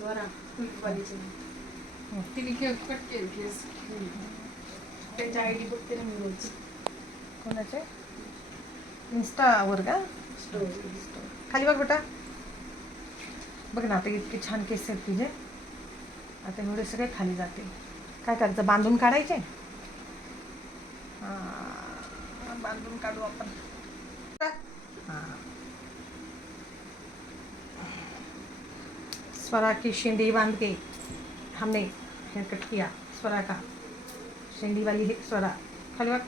स्वरा कुलवालीचे तिने कट केलं केस त्यांच्या आयडी बघते ना मी रोज. कोणाचे इन्स्टावर का स्टोरी खाली बघ बेटा. बघ ना आता इतके छान केस आहेत तुझे. आता एवढे सगळे खाली जाते. काय करायचं बांधून काढायचे. हां बांधून काढू आपण. हां स्वरा की शेंडी बांध के हमने हेयर कट किया. स्वरा का शेंडी वाली है स्वरा. खाली बघ.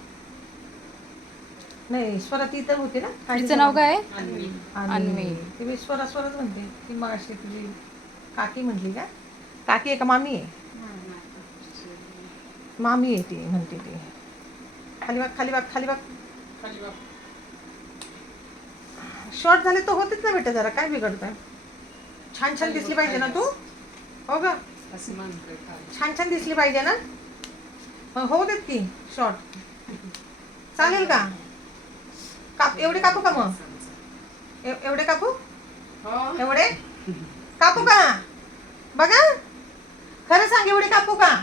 नाही स्वरा ती तर होती ना. तिचं नाव काय आहे? अन्वी. अन्वी. ती मी स्वरा स्वराच म्हणते. ती मागाशी तुझी काकी म्हटली का. काकी आहे का मामी आहे. मामी आहे ती म्हणते ती. खाली बघ खाली बघ खाली बघ. खाली बघ. शॉर्ट झाले तर होतेच ना बेटा. जरा काय बिघडतं. छान छान दिसली पाहिजे ना तू. हो ग असं म्हणतोय खाली. छान छान दिसली पाहिजे ना. मग होऊ देत की शॉर्ट. चालेल का. काप एवढे कापू का मग. एवढे कापू. हो. एवढे कापू का. बघा खरं सांग एवढे कापू का.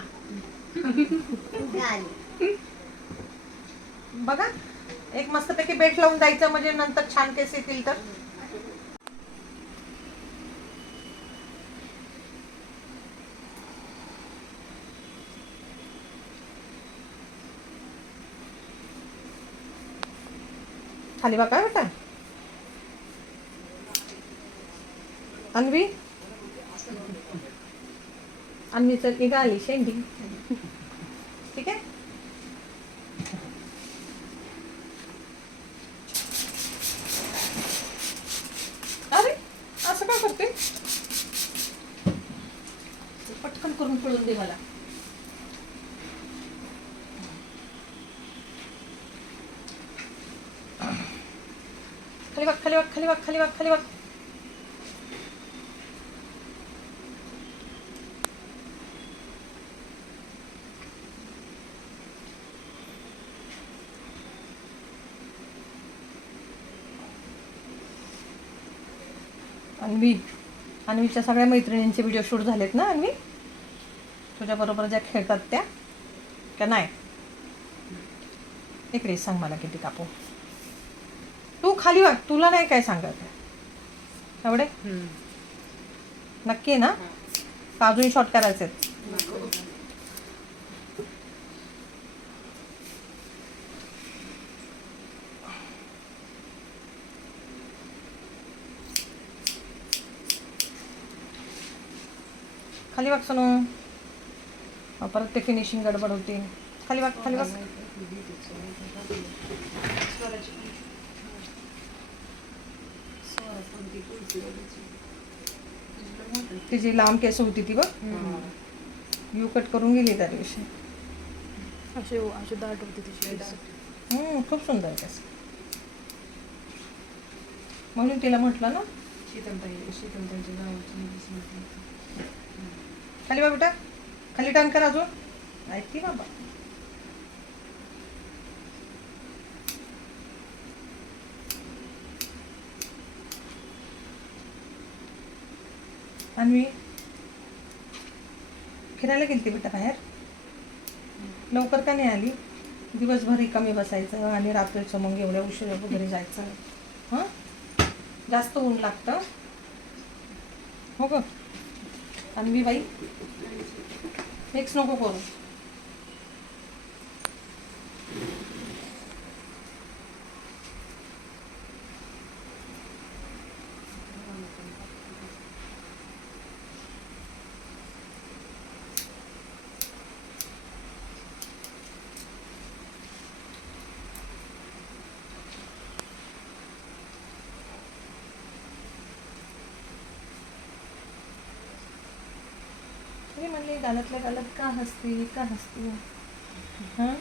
बघा एक मस्तपैकी बेट लावून जायचं म्हणजे नंतर छान केस येतील तर. खाली बघा बेटा. अन्वी अन्वीचं निघाली शेंडी. ठीक आहे. अरे असं काय करते. पटकन करून पळून दे मला. खाली बघ खाली बघ खाली बघ खाली बघ खाली बघ. अन्वी अन्वीच्या सगळ्या मैत्रिणींचे व्हिडिओ शूट झालेत ना अन्वी. तुझ्याबरोबर ज्या खेळतात त्या का नाही. इकडे सांग मला किती कापू. तू खाली वाग. तुला नाही काय सांगत एवढे. नक्की ना. का अजून शॉर्ट करायचे. खाली वाग सोनू. परत ते फिनिशिंग गडबड होते. खाली वाग खाली वाग. तिची लांब केस होती ती बघ. यू कट करून गेली त्या दिवशी. अशी दाट होती तिची केस. खूप सुंदर केस. म्हणून तिला म्हटलं ना. शीतलताईच्या गावाची खाली बा बेटा. खाली टर्न कर अजून. ऐकते बाबा. अन्वी फिरायला गेलती बेटा बाहेर. लवकर का नाही आली. दिवसभर कमी बसायचं आणि रात्रीचं मग एवढ्या उशिरा घरी जायचं. हां जास्त ऊन लागतं. हो ग अन्वी बाई. हेच नको करू. मी म्हणले गालातल्या गालात का हसते का हसते. हां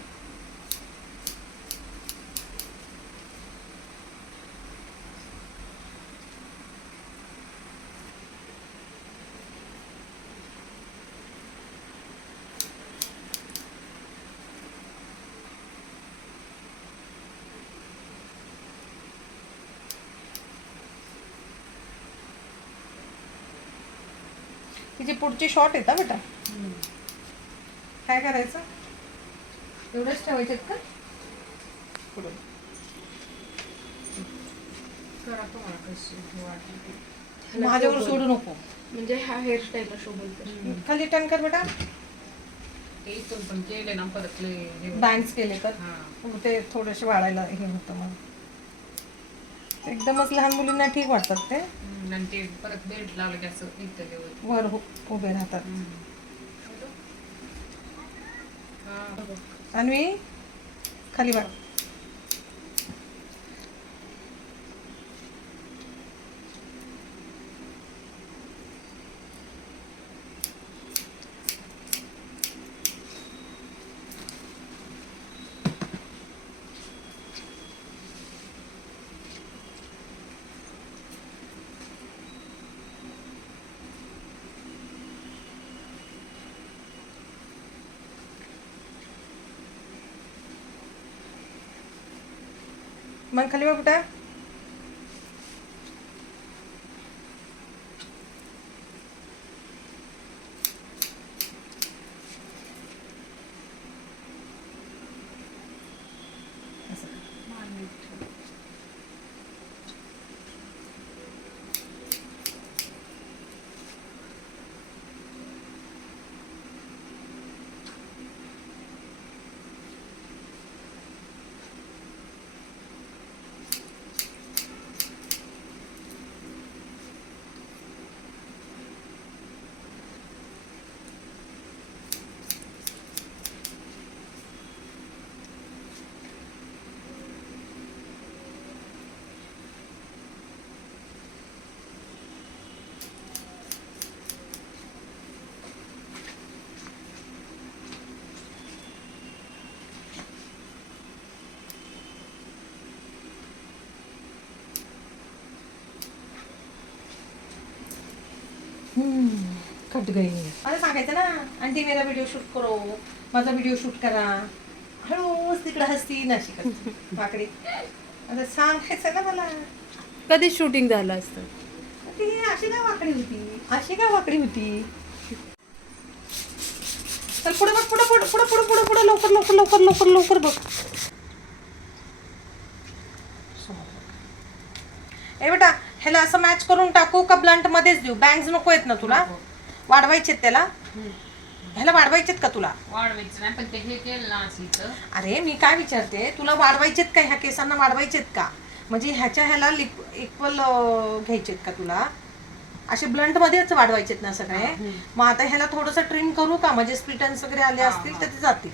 तिचे पुढचे शॉर्ट येतात बेटा. काय करायचं? एवढंच ठेवायचे का पुढे? करा तुम्हाला कशी वाटली. माझ्यावर सोडू नको. म्हणजे हा हेअरस्टाईलला शोभल तर. खाली टर्न कर बेटा. ते इथून पण केले ना परत लय हे होतं. बँड्स केले तर हा. ते थोडेसे वाढायला हे होतं मग. एकदमच लहान मुलींना ठीक वाटतात ते. आणि ते परत बेल्ट लावलं की असं इथं हे होतं. वर उभे राहतात. हा. अन्वी खाली वाढ. मग खाली बघ बेटा. कट गई. मला सांगायचं ना आंटी मेरा व्हिडिओ शूट करो, माझा व्हिडिओ शूट करा. हळूच तिकडे हसती नाशी करते वाकडी. आता सांगायचं ना मला. कधी शूटिंग झालं असतं. ती अशी काय वाकडी होती, अशी काय वाकडी होती. चल पुढे बघ, पुढे पुढे पुढे पुढे पुढे पुढे लवकर लवकर लवकर लवकर लवकर बघ. ए बेटा ह्याला असं मॅच करून टाकू का ब्लंट मध्येच देऊ? बँग्स नको आहेत ना तुला? वाढवायचेत त्याला? ह्याला वाढवायचेत का तुला? वाढवायचं नाही पण ते हे केलं ना असं इथं. अरे मी काय विचारते, तुला वाढवायचेत का? ह्या केसांना वाढवायचेत का? म्हणजे ह्याला इक्वल घ्यायचेत का तुला? असे ब्लंट मध्येच वाढवायचेत ना सगळे? मग आता ह्याला थोडंसं ट्रिम करू का? म्हणजे स्प्लिटन्स वगैरे आले असतील तर ते जातील.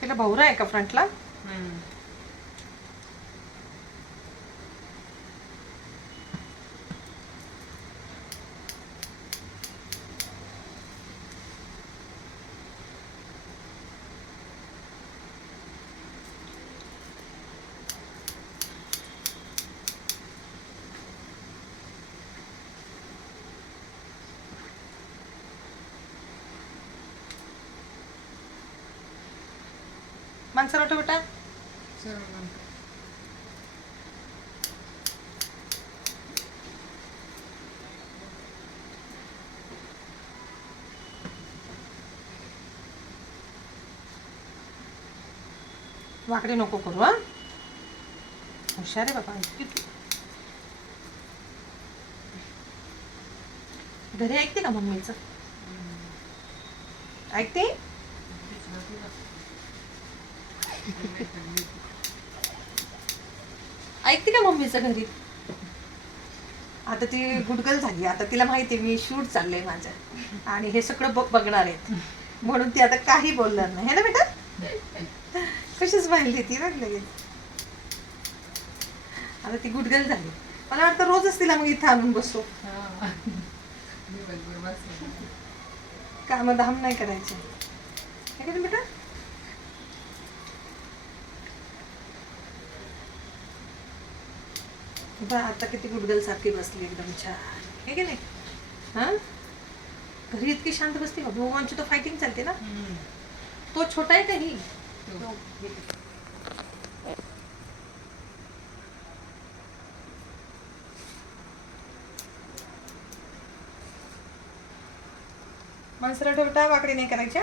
त्याला भवरा आहे का फ्रंटला? माणसं वाटो बेटा. वाकडे नको करू. हा हुशार आहे बाबा. घरी ऐकते का मम्मीचं? ऐकते? ऐकते का मम्मीचं घरी? आता ती गुडगल झाली. आता तिला माहिती आहे मी शूट चाललंय माझं आणि हे सगळं बघणार आहेत म्हणून ती आता काही बोलणार नाही. है ना बेटा? कशीच पाहिली ती बघ लगेच. आता ती गुडगेल झाली. मला वाटतं रोजच तिला मग इथं आणून बसतो. हा. दिवसभर बसले. काम धाम नाही करायचं. हे का बेटा? बा आता किती गुडगल सारखी बसली एकदम छान. हे की नाही? हा घरी इतकी शांत बसते का? दोघांची तर फायटिंग चालते ना. हम्म. तो छोटा आहे का ही? तो. माणसाला ठेवता वाकडी नाही करायच्या.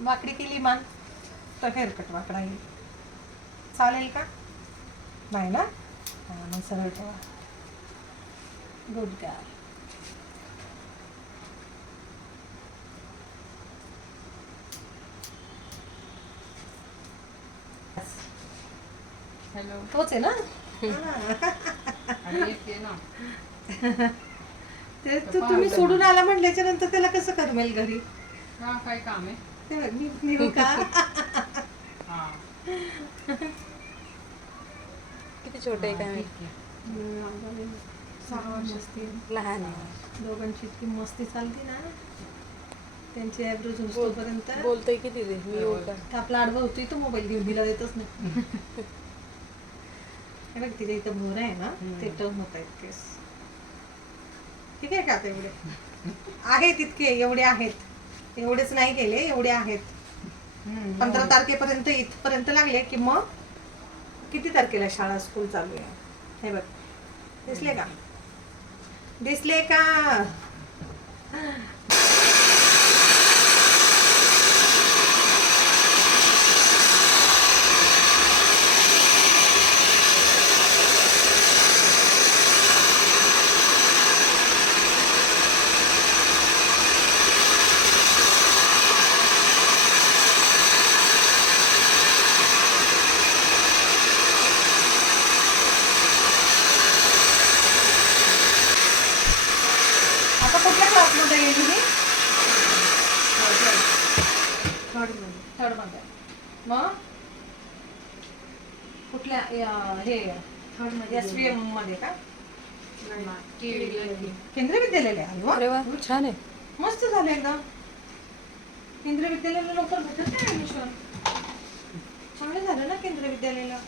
वाकडी केली मान तर हेअरकट वाकडा येईल. चालेल का? नाही ना. हा, मग सरळ ठेवा. Good girl. हॅलो. तोच आहे ना. आणि येते ना. ते तुम्ही सोडून आला म्हटल्याच्या नंतर त्याला कसं करमेल घरी? हा काय काम आहे? ते बघ, मी निघू का? हा. किती छोटे आहे काय माहित. ठीक आहे. 6 वर्ष असतील. लहान आहे. दोघांची इतकी मस्ती चालते ना. त्यांची ॲव्हरेज होतोपर्यंत बोलतोय किती ते मी येऊ का? आपला आडवा होतोय तो मोबाईल घेऊन दिला देतच नाही. हे बघ तिथे इथं भोर आहे ना, ते टर्न होत आहेत केस. ठीक आहे का? आता एवढे आहेत, इतके एवढे आहेत. एवढेच नाही केले, एवढे आहेत. 15 तारखेपर्यंत इथपर्यंत लागले की मग किती तारखेला शाळा स्कूल चालू आहे? हे बघ दिसले का? दिसले का? आता कुठल्या क्लासमध्ये गेली मी? थर्डमध्ये. मग कुठल्या हे SVM मध्ये का? केंद्रीय विद्यालय आहे. अरे वा. अरे वा छान आहे. मस्त झालं एकदम. केंद्रीय विद्यालयाला लवकर भेटत नाही ऍडमिशन. चांगलं झालं ना केंद्रीय विद्यालयाला.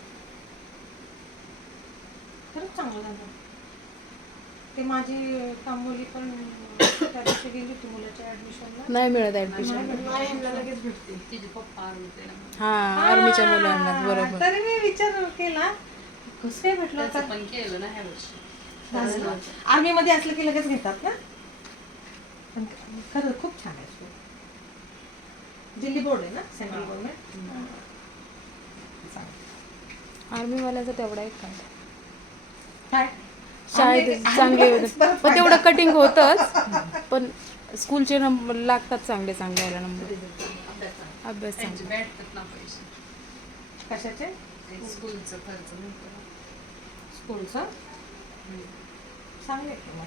खरंच चांगलं झालं. ते माझी कामोली पण त्या दिवशी गेली होती मुलाच्या ऍडमिशनला. नाही मिळत ऍडमिशन. लगेच भेटते. तिचे पप्पा आले ना. हा आर्मीच्या मुलांना बरोबर. तरी मी विचार केला कसं काय भेटलं त्याचं होतं. पण केलं ना ह्या वर्षी. आर्मी मध्ये असलं की लगेच घेतात ना. पण खरं खूप छान आहे स्कूल. दिल्ली बोर्ड आहे ना, सेंट्रल गव्हर्नमेंट. आर्मी वाल्याचा तेवढा एक फायदा. काय शाळेत चांगले होते पण तेवढं कटिंग होतच. पण स्कूलचे नंबर लागतात चांगले चांगले वाला नंबर. अभ्यास त्यांचे चांगला. भेटतात ना पैसे. कशाचे? ते स्कूलचं खर्च म्हणतो ना. स्कूलचं चांगलं आहे की मग.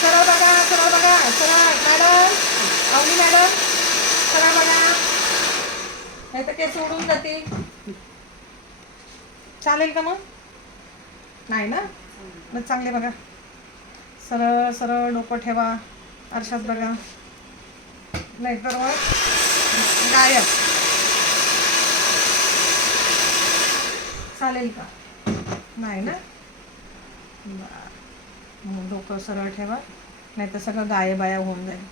सरळ बघा, सरळ बघा, सरळ मॅडम, आवली मॅडम, सरळ बघा. नाही तर केस उडून जाते. चालेल का मग? नाही ना. मग चांगले बघा. सरळ सरळ डोकं ठेवा. आरशात बघा. नाहीतर मग गायब. चालेल का? नाही ना. बरं. मग डोकं सरळ ठेवा. नाही तर सगळं गायबाया होऊन जाईल.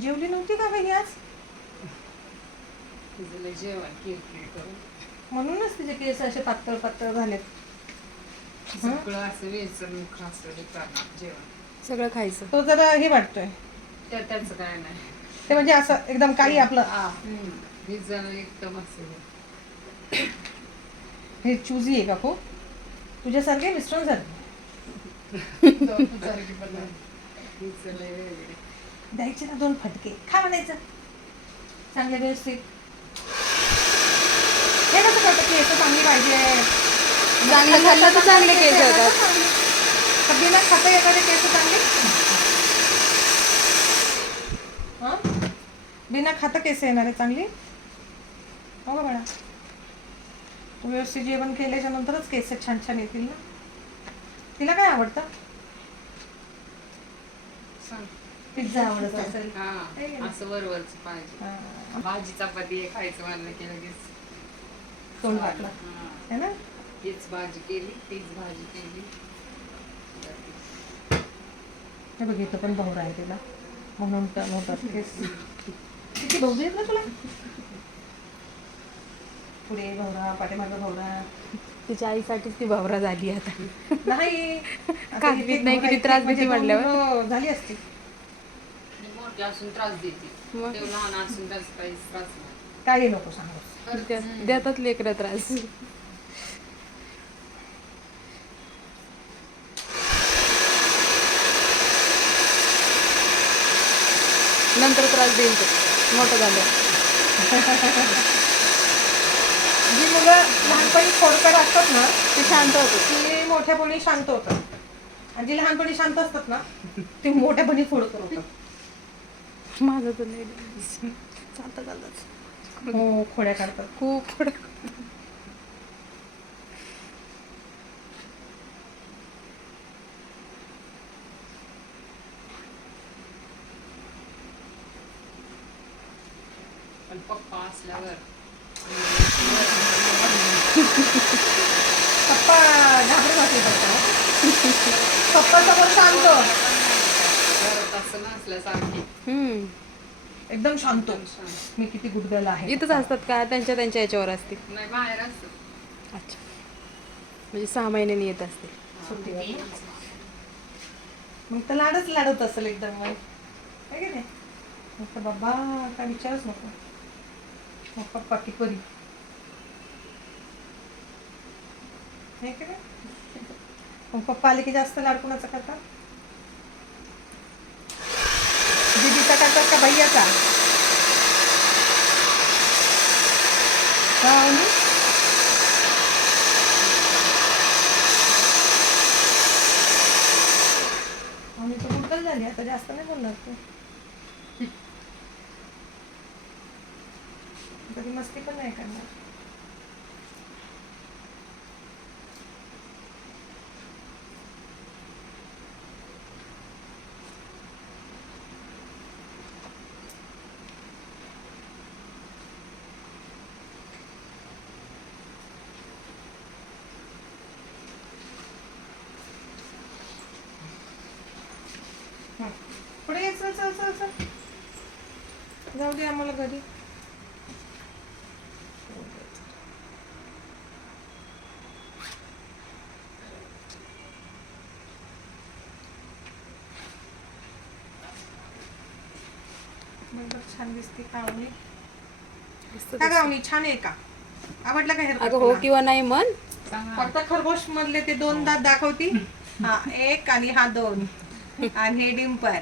जेवली नव्हती का बाई आज? तिचं लय जेवण किरकिर करून. म्हणूनच तिचे केस असे पातळ पातळ झालेत. सगळं असं वेचून खासं हे करणार जेवण. सगळं खायचं. तो जरा हे वाटतोय. त्याचं काय नाही. ते म्हणजे असं एकदम काही आपलं हे जण एकदम असं हे चुजी आहे का खूप? तुझ्यासारखे मिस्टर सारखे. सारखी पण नाही. हिचं लय वेगळे. द्यायचे ना 2 फटके, खा म्हणायचं चांगले व्यवस्थित. हे कसं करतं केस चांगली पाहिजे, चांगलं खाल्लं तर चांगले केस येतात. बिना खाता एखादे केस चांगले, हा बिना खाता केस येणार आहे चांगली. हो का बाळा, तू व्यवस्थित जेवण केल्याच्या नंतरच केस छान छान येतील ना. तिला काय आवडतं? सांग. पिझ्झा आवडत असेल. हा, असं वरवरच पाहिजे. हा, भाजी चपाती हे खायचं म्हणलं की लगेच तोंड वाटलं हा. है ना. हीच भाजी केली, तीच भाजी केली. हे बघ इथं पण भावरा आहे तिला, म्हणून तर मोठं केस. किती भाऊ आहेत ना तुला? पुढे भावरा, पाठीमागं भावरा. तिच्या आईसाठीच ती भावरा झाली आता. नाही आता खात इथे पीत नाही, भावरा किती त्रास इथे म्हणजे देते म्हटल्यावर. दोन मुलं झाली असती. मोठी असून त्रास देते, मग? तेव्हा लहान असून त्याचा काही त्रास नाही. काही नको सांगू. देतात लेकरं त्रास. नंतर त्रास देईल तो मोठं झालं. जी मुलं लहानपणी खोडकर असतात ना ते शांत होतं. ती मोठ्यापणी शांत होतात, आणि जी लहानपणी शांत असतात ना ती मोठ्यापणी खोडकर होतात. माझं तर नाही चालतं चालतं हो, खोड्या काढतात. खूप पुढं. पण पप्पा असल्यावर पप्पा घाबरत असेल पप्पा समोर शांत, घरात असं नसल्यासारखी एकदम शांत. एकदम शांत. मी किती गुडगल आहे. इथंच असतात का त्यांच्या त्यांच्या याच्यावर असते? नाही, बाहेर असतं. अच्छा, म्हणजे 6 महिन्यांनी येत असते. सुट्टीवर ना? मग तर लाडच लाडत असेल एकदम. मग काय की नाही, मग तर बाबा काय विचारच नको. मग पप्पा की परी नाही की नाही. मग पप्पा आले की जास्त लाड कुणाचा करतात? दीदीचा करतात का भैयाचा? हा, आणि आम्ही तर गुडगल झाली, आता जास्त नाही बोलणार तू. कधी मस्ती पण नाही करणार. पुढे ये, चल चल चल चल, जाऊ दे आम्हाला घरी. छान दिसते गावणी. का गावणी छान आहे का? आवडलं का अगं हो हेअर? किंवा नाही म्हण. फक्त खरगोश मधले ते 2 दात दाखवती. हा 1 आणि हा 2, आणि हे डिंपल.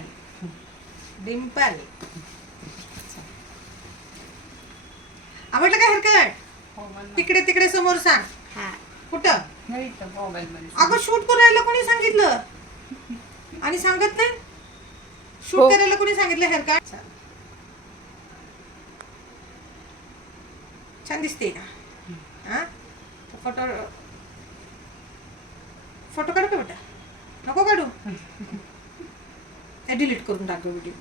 डिंपल आवडलं का हेअरकट? तिकडे तिकडे समोर सांग. कुठं? नाही तर मोबाईलमध्ये. अगं शूट करायला कोणी सांगितलं? आणि सांगत नाही शूट हो. करायला कोणी सांगितलं हेअरकट? छान दिसते का? हा, फोटो फोटो काढू का बेटा? नको काढू, डिलीट करून टाकू व्हिडिओ.